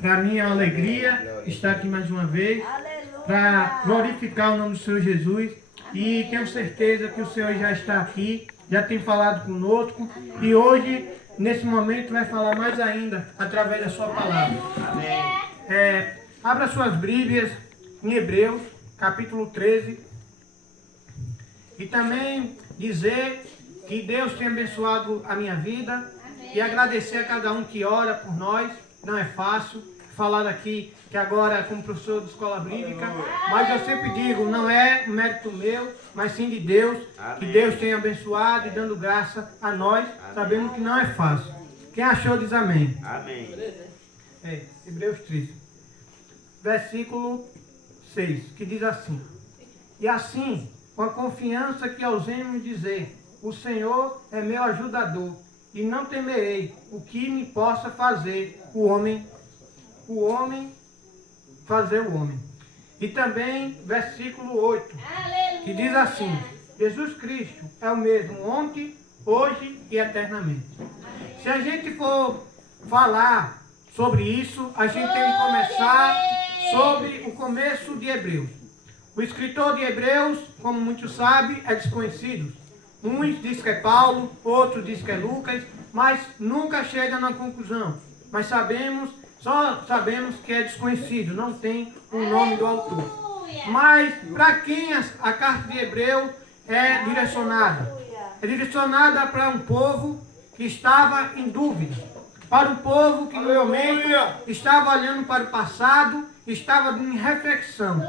Para mim é uma alegria estar aqui mais uma vez, para glorificar o nome do Senhor Jesus. E tenho certeza que o Senhor já está aqui, já tem falado conosco. E hoje, nesse momento, vai falar mais ainda através da sua palavra. Abra suas Bíblias em Hebreus, capítulo 13. E também dizer que Deus tem abençoado a minha vida. E agradecer a cada um que ora por nós. Não é fácil falar aqui que agora como professor de escola bíblica, mas eu sempre digo, não é mérito meu, mas sim de Deus, que Deus tem abençoado e dando graça a nós, sabendo que não é fácil. Quem achou diz amém. Amém. Hebreus 13, versículo 6, que diz assim: E assim, com a confiança que ousemos dizer, o Senhor é meu ajudador, e não temerei o que me possa fazer o homem. E também versículo 8, que diz assim: Jesus Cristo é o mesmo ontem, hoje e eternamente. Se a gente for falar sobre isso, a gente tem que começar sobre o começo de Hebreus. O escritor de Hebreus, como muitos sabem, é desconhecido. Uns dizem que é Paulo, outros dizem que é Lucas, mas nunca chega na conclusão. Mas só sabemos que é desconhecido, não tem o nome do autor. Mas para quem a carta de Hebreus é direcionada? É direcionada para um povo que estava em dúvida. Para um povo que no momento estava olhando para o passado, estava em reflexão.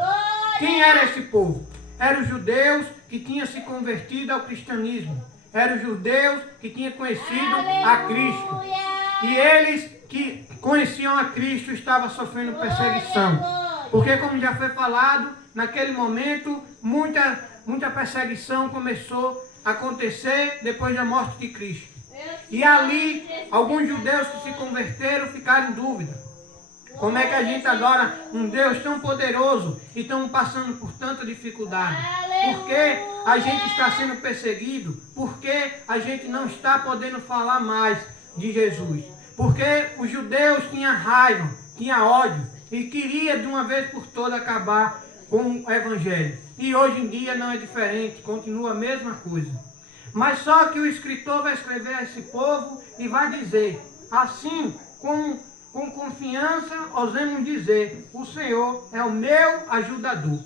Quem era esse povo? Eram os judeus que tinham se convertido ao cristianismo. Eram os judeus que tinham conhecido a Cristo. E eles que conheciam a Cristo estavam sofrendo perseguição. Porque, como já foi falado, naquele momento, muita perseguição começou a acontecer depois da morte de Cristo. E ali, alguns judeus que se converteram ficaram em dúvida. Como é que a gente adora um Deus tão poderoso e estamos passando por tanta dificuldade? Por que a gente está sendo perseguido? Por que a gente não está podendo falar mais de Jesus? Porque os judeus tinham raiva, tinham ódio e queriam de uma vez por todas acabar com o Evangelho. E hoje em dia não é diferente, continua a mesma coisa. Mas só que o escritor vai escrever a esse povo e vai dizer, assim como com confiança, ousemos dizer, o Senhor é o meu ajudador.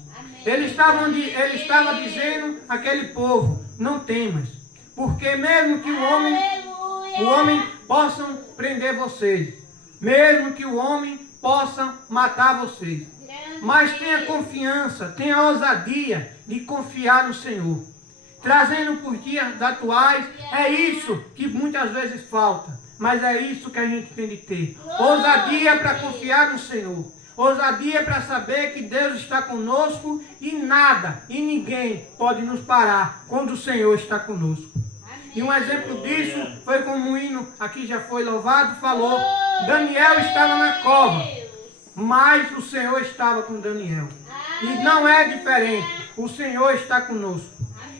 Ele estava dizendo àquele povo, não temas, porque mesmo que o homem possa prender vocês, mesmo que o homem possa matar vocês, mas tenha confiança, tenha ousadia de confiar no Senhor. Trazendo por dias atuais, é isso que muitas vezes falta. Mas é isso que a gente tem de ter. Ousadia para confiar no Senhor. Ousadia para saber que Deus está conosco e nada e ninguém pode nos parar quando o Senhor está conosco. E um exemplo disso foi como o hino aqui já foi louvado, falou, Daniel estava na cova, mas o Senhor estava com Daniel. E não é diferente, o Senhor está conosco.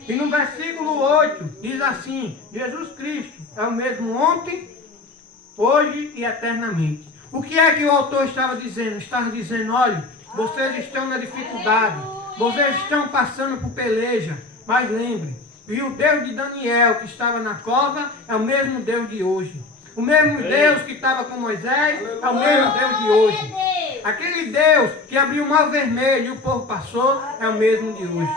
E no versículo 8 diz assim, Jesus Cristo é o mesmo ontem, hoje e eternamente. O que é que o autor estava dizendo? Estava dizendo, olha, vocês estão na dificuldade, vocês estão passando por peleja, mas lembrem, e o Deus de Daniel que estava na cova é o mesmo Deus de hoje. O mesmo Deus que estava com Moisés é o mesmo Deus de hoje. Aquele Deus que abriu o mar vermelho e o povo passou é o mesmo de hoje.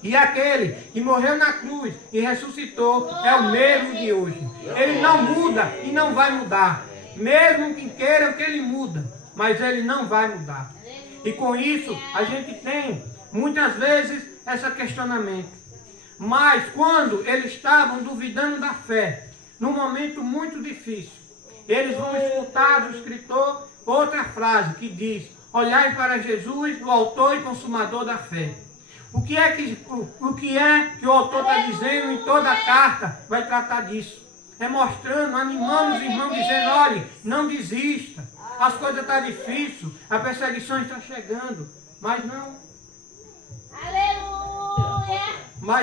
E aquele que morreu na cruz e ressuscitou é o mesmo de hoje. Ele não muda e não vai mudar. Mesmo que queiram que ele muda, mas ele não vai mudar. E com isso a gente tem muitas vezes esse questionamento. Mas quando eles estavam duvidando da fé, num momento muito difícil, eles vão escutar do escritor outra frase que diz, olhai para Jesus, o autor e consumador da fé. O que é que o autor está dizendo em toda a carta vai tratar disso. É mostrando, animando os irmãos, dizendo, olha, não desista. As coisas estão difíceis, a perseguição está chegando. Mas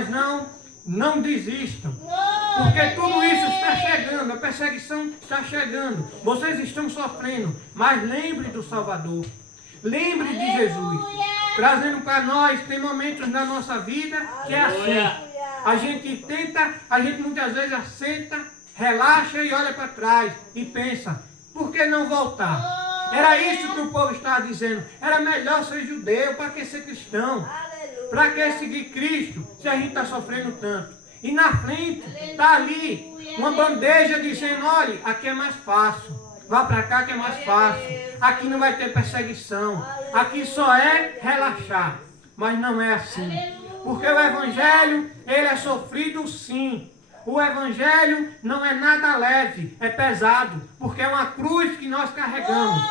não não desistam. Porque tudo isso está chegando, a perseguição está chegando. Vocês estão sofrendo, mas lembre do Salvador. Lembre de Jesus. Trazendo para nós, tem momentos na nossa vida que é assim. A gente muitas vezes assenta, relaxa e olha para trás e pensa, por que não voltar? Era isso que o povo estava dizendo. Era melhor ser judeu, para que ser cristão? Para que seguir Cristo se a gente está sofrendo tanto? E na frente está ali uma bandeja dizendo, olha, aqui é mais fácil. Vá para cá que é mais fácil. Aqui não vai ter perseguição. Aqui só é relaxar. Mas não é assim. Porque o Evangelho, ele é sofrido sim. O Evangelho não é nada leve, é pesado. Porque é uma cruz que nós carregamos.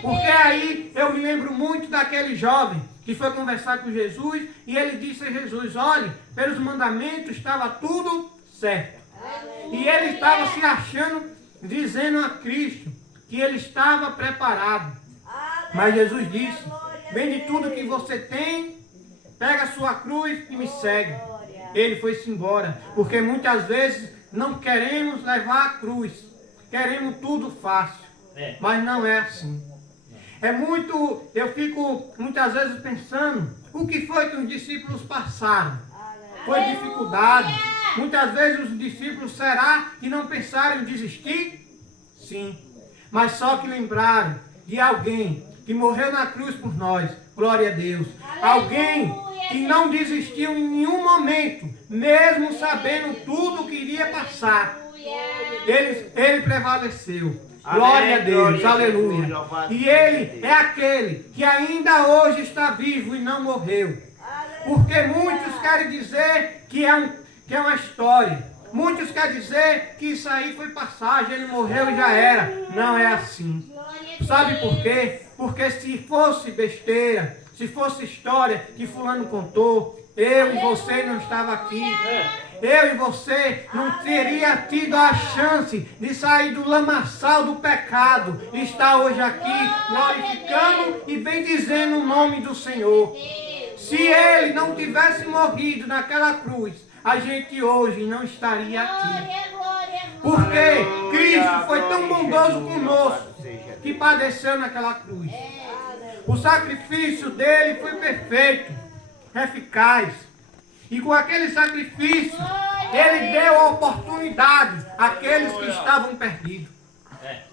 Porque aí eu me lembro muito daquele jovem que foi conversar com Jesus e ele disse a Jesus, olhe, pelos mandamentos estava tudo certo. E ele estava se achando, dizendo a Cristo que ele estava preparado. Mas Jesus disse, vende tudo que você tem, pega a sua cruz e me segue. Ele foi-se embora, porque muitas vezes não queremos levar a cruz, queremos tudo fácil, mas não é assim. Eu fico muitas vezes pensando, o que foi que os discípulos passaram? Foi dificuldade. Muitas vezes os discípulos, será que não pensaram em desistir? Sim. Mas só que lembraram de alguém que morreu na cruz por nós. Glória a Deus. Alguém que não desistiu em nenhum momento, mesmo sabendo tudo o que iria passar. Ele prevaleceu. Glória a Deus, aleluia. E ele é aquele que ainda hoje está vivo e não morreu. Porque muitos querem dizer que é uma história. Muitos querem dizer que isso aí foi passagem, ele morreu e já era. Não é assim. Sabe por quê? Porque se fosse besteira, se fosse história que fulano contou, eu e você não estava aqui. Eu e você não teria tido a chance de sair do lamaçal do pecado. E está hoje aqui glorificando e bendizendo o nome do Senhor. Se ele não tivesse morrido naquela cruz, a gente hoje não estaria aqui. Porque Cristo foi tão bondoso conosco que padeceu naquela cruz. O sacrifício dele foi perfeito, eficaz. E com aquele sacrifício, ele deu a oportunidade àqueles que estavam perdidos.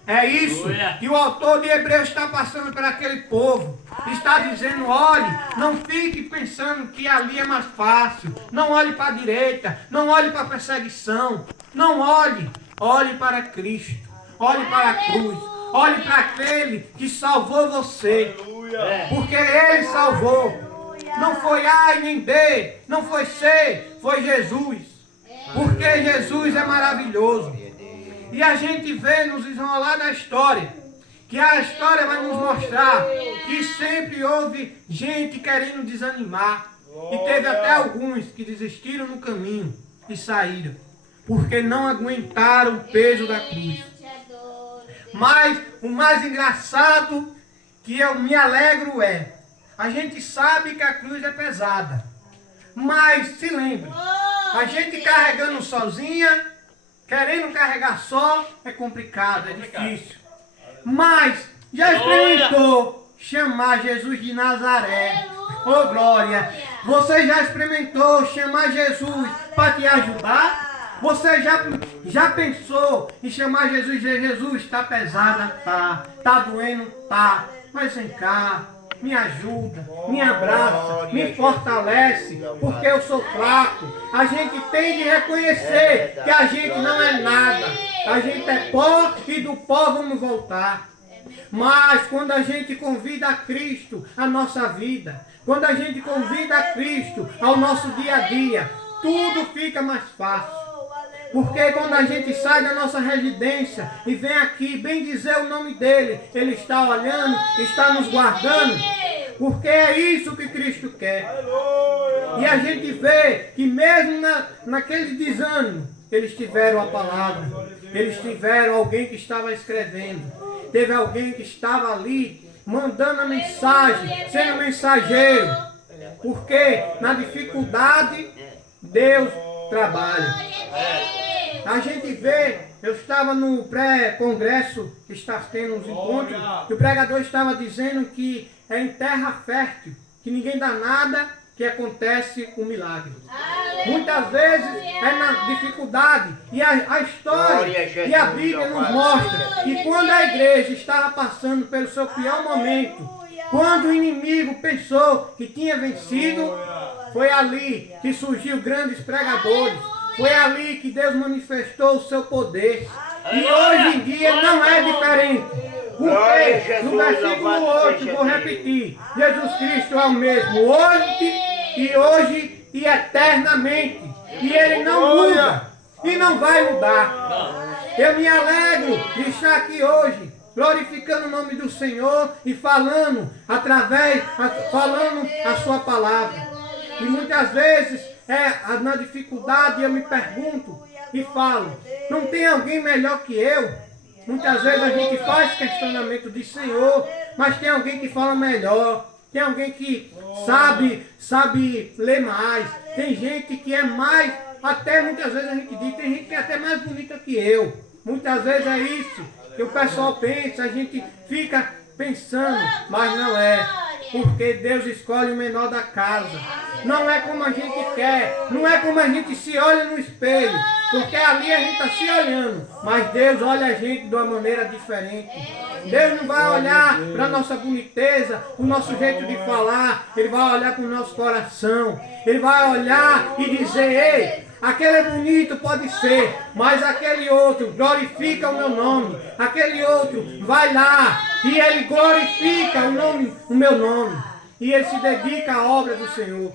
É isso que o autor de Hebreus está passando para aquele povo. Está dizendo, olhe, não fique pensando que ali é mais fácil. Não olhe para a direita, não olhe para a perseguição. Não olhe, olhe para Cristo. Olhe para a cruz. Olhe para aquele que salvou você. Porque ele salvou. Não foi A e nem B, não foi C, foi Jesus. Porque Jesus é maravilhoso. E a gente vê nos desenrolar da história, que a história vai nos mostrar que sempre houve gente querendo desanimar. E teve até alguns que desistiram no caminho e saíram, porque não aguentaram o peso da cruz. Mas o mais engraçado que eu me alegro a gente sabe que a cruz é pesada. Mas se lembre, a gente carregando sozinha, querendo carregar só, é complicado, é difícil. Mas já experimentou chamar Jesus de Nazaré? Oh glória! Você já experimentou chamar Jesus para te ajudar? Você já pensou em chamar Jesus e dizer, Jesus, está pesada? Tá doendo? Tá. Mas vem cá, me ajuda, me abraça, me fortalece, porque eu sou fraco. A gente tem de reconhecer que a gente não é nada. A gente é pó e do pó vamos voltar. Mas quando a gente convida a Cristo à nossa vida, quando a gente convida a Cristo ao nosso dia a dia, tudo fica mais fácil. Porque quando a gente sai da nossa residência e vem aqui bem dizer o nome dele, ele está olhando, está nos guardando. Porque é isso que Cristo quer. E a gente vê que mesmo naquele desânimo, eles tiveram a palavra. Eles tiveram alguém que estava escrevendo. Teve alguém que estava ali mandando a mensagem, sendo mensageiro. Porque na dificuldade, Deus trabalha. A gente vê, eu estava no pré-congresso, que está tendo uns encontros, e o pregador estava dizendo que é em terra fértil, que ninguém dá nada, que acontece um milagre. Muitas vezes é na dificuldade, e a história e a Bíblia nos mostra que quando a igreja estava passando pelo seu pior momento, quando o inimigo pensou que tinha vencido, foi ali que surgiu grandes pregadores. Foi ali que Deus manifestou o seu poder. E hoje em dia não é diferente. Porque no versículo 8, vou repetir, Jesus Cristo é o mesmo hoje e eternamente. E Ele não muda e não vai mudar. Eu me alegro de estar aqui hoje, glorificando o nome do Senhor e falando falando a sua palavra. E muitas vezes na dificuldade eu me pergunto e falo, não tem alguém melhor que eu? Muitas vezes a gente faz questionamento de Senhor, mas tem alguém que fala melhor, tem alguém que sabe ler mais, tem gente que é mais, até muitas vezes a gente diz, tem gente que é até mais bonita que eu. Muitas vezes é isso que o pessoal pensa, a gente fica pensando, mas não é. Porque Deus escolhe o menor da casa. Não é como a gente quer, não é como a gente se olha no espelho, porque ali a gente está se olhando, mas Deus olha a gente de uma maneira diferente. Deus não vai olhar para a nossa boniteza, o nosso jeito de falar, Ele vai olhar para o nosso coração, Ele vai olhar e dizer, ei, aquele é bonito, pode ser, mas aquele outro glorifica o meu nome, aquele outro vai lá e ele glorifica o meu nome. E ele se dedica à obra do Senhor.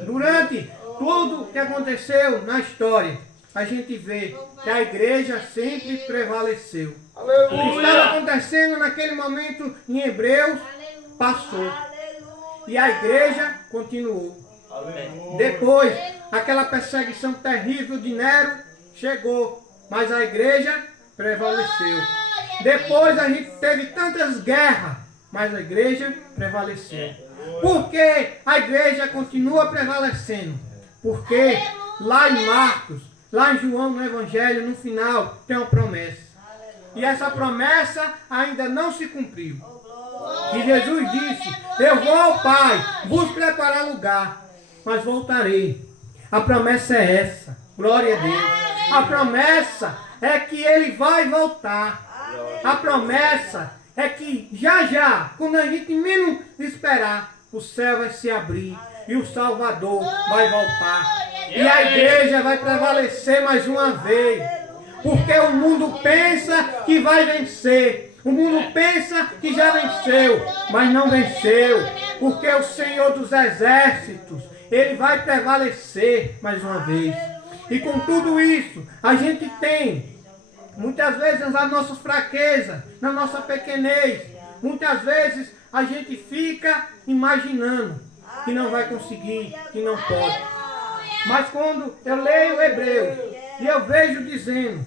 Durante tudo que aconteceu na história, a gente vê que a igreja sempre prevaleceu. O que estava acontecendo naquele momento em Hebreus passou. E a igreja continuou. Depois, aquela perseguição terrível de Nero chegou, mas a igreja prevaleceu. Depois a gente teve tantas guerras, mas a igreja prevaleceu. Por que a igreja continua prevalecendo? Porque lá em Marcos, lá em João, no Evangelho, no final, tem uma promessa. E essa promessa ainda não se cumpriu. E Jesus disse, eu vou ao Pai, vos preparar lugar, mas voltarei. A promessa é essa. Glória a Deus. A promessa é que Ele vai voltar. A promessa é que já, quando a gente menos esperar, o céu vai se abrir e o Salvador vai voltar. E a igreja vai prevalecer mais uma vez. Porque o mundo pensa que vai vencer. O mundo pensa que já venceu, mas não venceu. Porque o Senhor dos Exércitos, Ele vai prevalecer mais uma vez. E com tudo isso, a gente tem muitas vezes as nossas fraquezas, na nossa pequenez, muitas vezes a gente fica imaginando que não vai conseguir, que não pode. Mas quando eu leio Hebreus e eu vejo dizendo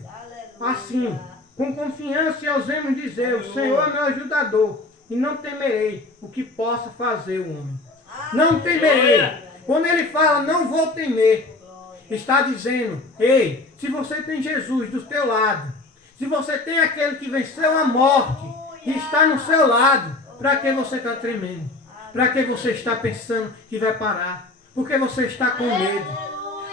assim, com confiança ousemos dizer, o Senhor é meu ajudador e não temerei o que possa fazer o homem. Não temerei. Quando ele fala não vou temer, está dizendo, ei, se você tem Jesus do teu lado, se você tem aquele que venceu a morte e está no seu lado, para que você está tremendo? Para que você está pensando que vai parar? Porque você está com medo.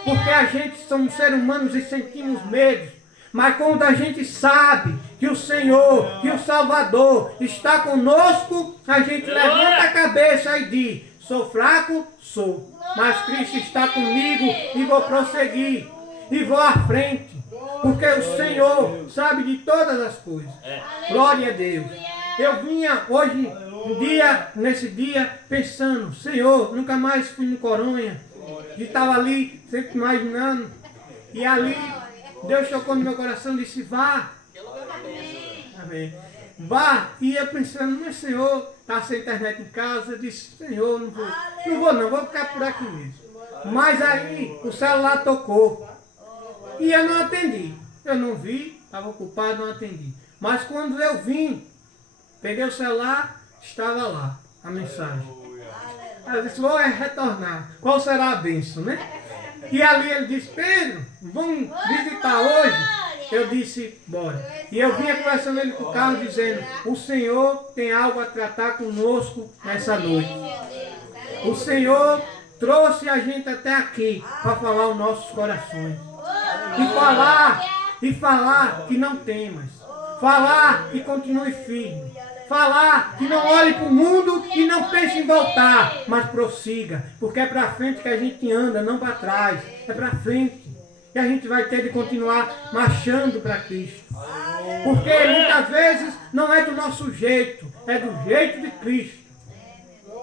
Porque a gente somos seres humanos e sentimos medo. Mas quando a gente sabe que o Senhor, que o Salvador está conosco, a gente levanta a cabeça e diz, sou fraco? Sou. Mas Cristo está comigo e vou prosseguir. E vou à frente. Porque o Senhor sabe de todas as coisas. Glória a Deus. Eu vinha hoje, nesse dia, pensando, Senhor, nunca mais fui no Coronha. E estava ali, sempre imaginando. E ali, Deus tocou no meu coração e disse, vá. Amém. Vá. E eu pensando, mas Senhor, está sem internet em casa. Eu disse, Senhor, não vou ficar por aqui mesmo. Mas aí, o celular tocou. E eu não atendi. Eu não vi, estava ocupado, não atendi. Mas quando eu vim, peguei o celular, estava lá a mensagem. Eu disse, vou retornar. Qual será a bênção, né? E ali ele disse, Pedro, vamos visitar hoje? Eu disse, bora. E eu vinha conversando ele com o carro dizendo, o Senhor tem algo a tratar conosco nessa noite. O Senhor trouxe a gente até aqui para falar os nossos corações. E falar que não temas. Falar que continue firme. Falar que não olhe para o mundo e não pense em voltar, mas prossiga. Porque é para frente que a gente anda, não para trás. É para frente. E a gente vai ter de continuar marchando para Cristo. Porque muitas vezes não é do nosso jeito, é do jeito de Cristo.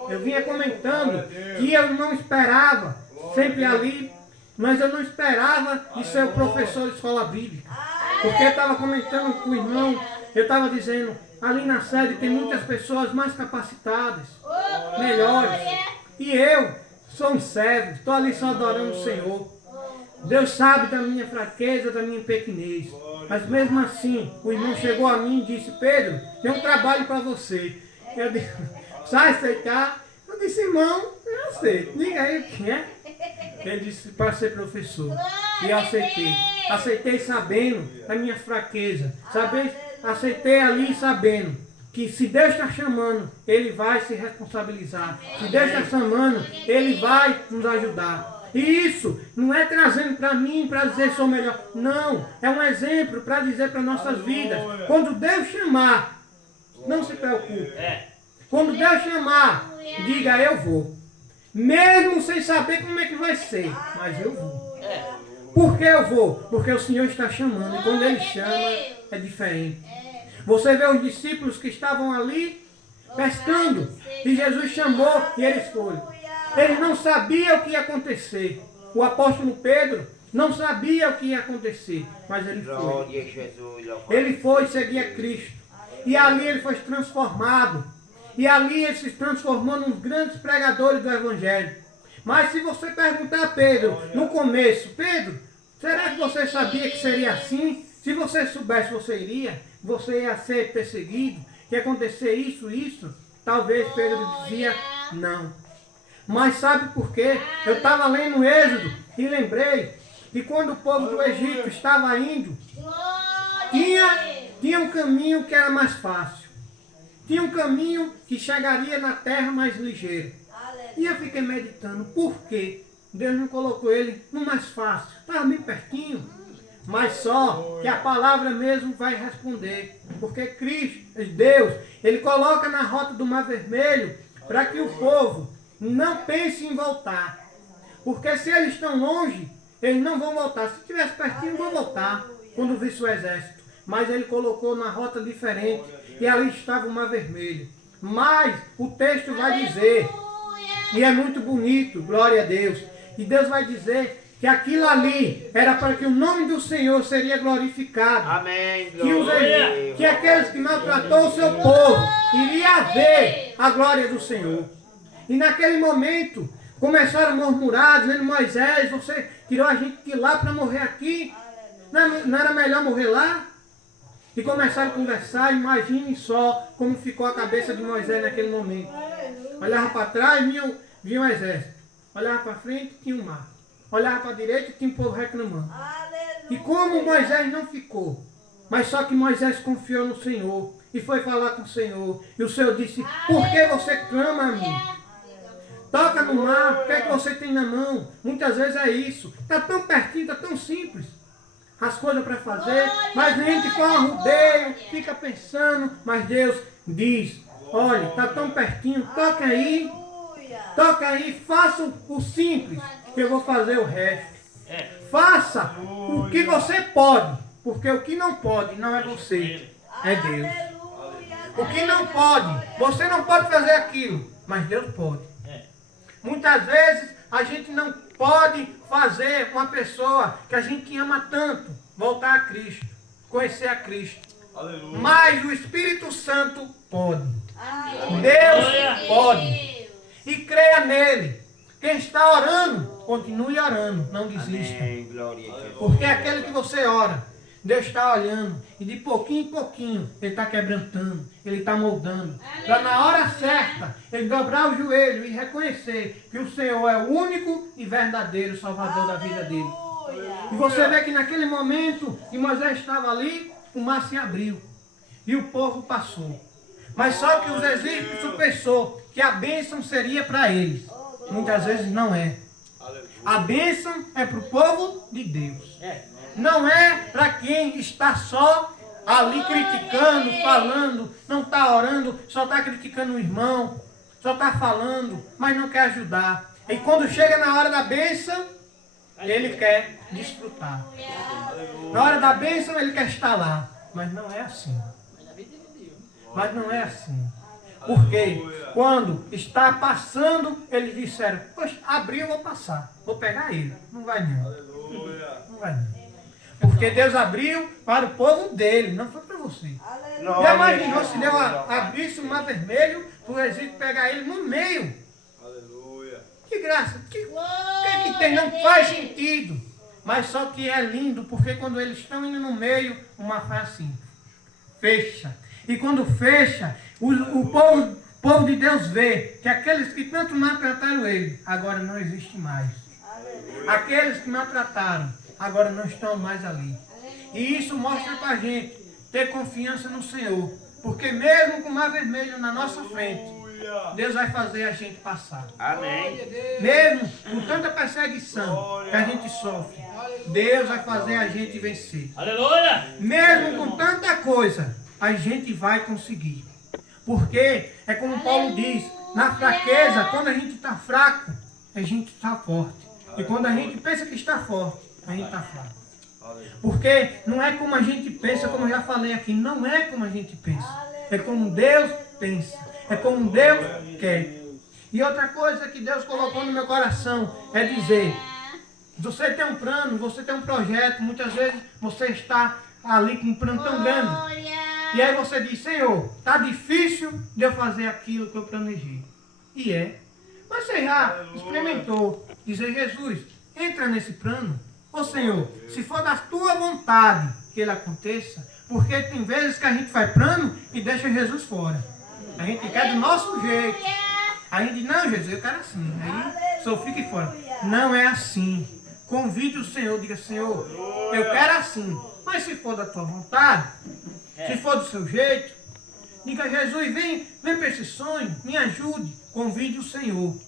Eu vinha comentando que eu não esperava, sempre ali, mas eu não esperava de ser o professor de escola bíblica. Porque eu estava comentando com o irmão, eu estava dizendo, ali na sede tem muitas pessoas mais capacitadas, melhores. E eu sou um servo, estou ali só adorando o Senhor. Deus sabe da minha fraqueza, da minha pequenez. Mas mesmo assim, o irmão chegou a mim e disse, Pedro, tem um trabalho para você. Eu disse, sai aceitar? Eu disse, irmão, eu aceito. Diga aí o que é. Ele disse, para ser professor. E eu aceitei. Aceitei sabendo da minha fraqueza. Aceitei ali sabendo que se Deus está chamando, Ele vai se responsabilizar. Se Deus está chamando, Ele vai nos ajudar. E isso não é trazendo para mim para dizer sou melhor. Não, é um exemplo para dizer para nossas vidas. Quando Deus chamar, não se preocupe. Quando Deus chamar, diga eu vou. Mesmo sem saber como é que vai ser, mas eu vou. Por que eu vou? Porque o Senhor está chamando. E quando Ele chama, é diferente. Você vê os discípulos que estavam ali pescando. E Jesus chamou e eles foram. Eles não sabiam o que ia acontecer. O apóstolo Pedro não sabia o que ia acontecer. Mas ele foi. Ele foi seguir a Cristo. E ali ele foi transformado. E ali ele se transformou num dos grandes pregadores do Evangelho. Mas se você perguntar a Pedro, no começo, Pedro, será que você sabia que seria assim? Se você soubesse, você ia ser perseguido, que ia acontecer isso. Talvez Pedro dizia, não. Mas sabe por quê? Eu estava lendo o Êxodo e lembrei que quando o povo do Egito estava indo, tinha um caminho que era mais fácil. Tinha um caminho que chegaria na terra mais ligeiro. E eu fiquei meditando, por quê? Deus não colocou ele no mais fácil. Estava bem pertinho. Mas só que a palavra mesmo vai responder. Porque Cristo, Deus, Ele coloca na rota do Mar Vermelho para que o povo não pense em voltar. Porque se eles estão longe, eles não vão voltar. Se estivesse pertinho, vão voltar quando visse o exército. Mas Ele colocou na rota diferente. E ali estava o Mar Vermelho. Mas o texto vai dizer, e é muito bonito, glória a Deus. E Deus vai dizer que aquilo ali era para que o nome do Senhor seria glorificado. Amém. Que aqueles que maltratou o seu povo iria ver a glória do Senhor. E naquele momento começaram a murmurar, dizendo, Moisés, você tirou a gente de lá para morrer aqui. Não era melhor morrer lá? E começaram a conversar, imagine só como ficou a cabeça de Moisés naquele momento. Olhava para trás, via um exército. Olhava para frente, tinha um mar. Olhava para a direita, tinha um povo reclamando. E como Moisés não ficou, mas só que Moisés confiou no Senhor e foi falar com o Senhor. E o Senhor disse, por que você clama a mim? Toca no mar, o que é que você tem na mão? Muitas vezes é isso. Está tão pertinho, está tão simples. As coisas para fazer, mas a gente faz um rodeio, fica pensando, mas Deus diz, olha, está tão pertinho, toca aí, faça o simples, que eu vou fazer o resto. Faça o que você pode, porque o que não pode não é você, é Deus. O que não pode, você não pode fazer aquilo, mas Deus pode. Muitas vezes a gente não pode fazer uma pessoa que a gente ama tanto voltar a Cristo, conhecer a Cristo. Aleluia. Mas o Espírito Santo pode. Deus pode. E creia nele. Quem está orando, continue orando, não desista. Porque aquele que você ora, Deus está olhando e de pouquinho em pouquinho Ele está quebrantando, Ele está moldando. Para na hora certa Ele dobrar o joelho e reconhecer que o Senhor é o único e verdadeiro Salvador da vida dele. E você vê que naquele momento que Moisés estava ali, o mar se abriu e o povo passou. Mas só que os egípcios pensou que a bênção seria para eles. Muitas vezes não é. A bênção é para o povo de Deus. Não é para quem está só ali criticando, falando, não está orando, só está criticando o irmão, só está falando, mas não quer ajudar. E quando chega na hora da bênção, ele quer desfrutar. Na hora da bênção ele quer estar lá. Mas não é assim. Mas não é assim. Porque quando está passando, eles disseram, poxa, abriu, eu vou passar. Vou pegar ele. Não vai não. Não vai não. Porque Deus abriu para o povo dele, não foi para você. Já imaginou se Deus abrisse o mar vermelho, para o Egito pegar ele no meio? Que graça, que tem? Não faz sentido. Mas só que é lindo, porque quando eles estão indo no meio, o mar faz assim, fecha. E quando fecha, o povo de Deus vê que aqueles que tanto maltrataram ele, agora não existe mais. Aqueles que maltrataram, agora não estão mais ali. E isso mostra para a gente ter confiança no Senhor. Porque mesmo com o mar vermelho na nossa frente, Deus vai fazer a gente passar. Amém. Mesmo com tanta perseguição que a gente sofre, Deus vai fazer a gente vencer. Aleluia. Mesmo com tanta coisa, a gente vai conseguir. Porque é como Paulo diz, na fraqueza, quando a gente está fraco, a gente está forte. E quando a gente pensa que está forte, a gente está fraco. Porque não é como a gente pensa, como eu já falei aqui, não é como a gente pensa. É como Deus pensa. É como Deus quer. E outra coisa que Deus colocou no meu coração é dizer, você tem um plano, você tem um projeto, muitas vezes você está ali com um plano tão grande. E aí você diz, Senhor, está difícil de eu fazer aquilo que eu planejei. E é. Mas você já experimentou dizer, Jesus, entra nesse plano. Ô Senhor, se for da tua vontade que ele aconteça, porque tem vezes que a gente faz plano e deixa Jesus fora. A gente quer do nosso jeito. A gente diz, não, Jesus, eu quero assim. Aí só fique fora. Não é assim. Convide o Senhor, diga, Senhor, eu quero assim. Mas se for da tua vontade, se for do seu jeito, diga, Jesus, vem para esse sonho, me ajude. Convide o Senhor.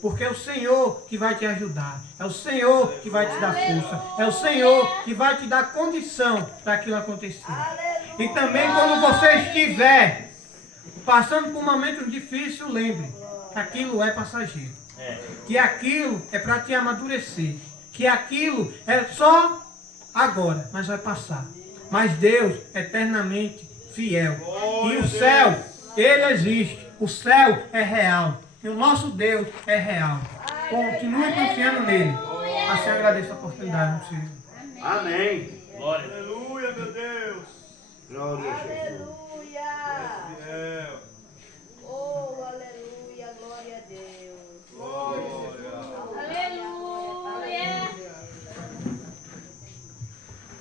Porque é o Senhor que vai te ajudar. É o Senhor que vai te dar força. É o Senhor que vai te dar condição para aquilo acontecer. E também quando você estiver passando por momentos difíceis, lembre que aquilo é passageiro. Que aquilo é para te amadurecer. Que aquilo é só agora, mas vai passar. Mas Deus é eternamente fiel. E o céu, ele existe. O céu é real. E o nosso Deus é real. Continue confiando nele. Assim agradeço a oportunidade, meu Senhor. Amém. Glória. Aleluia, meu Deus. Glória a Jesus.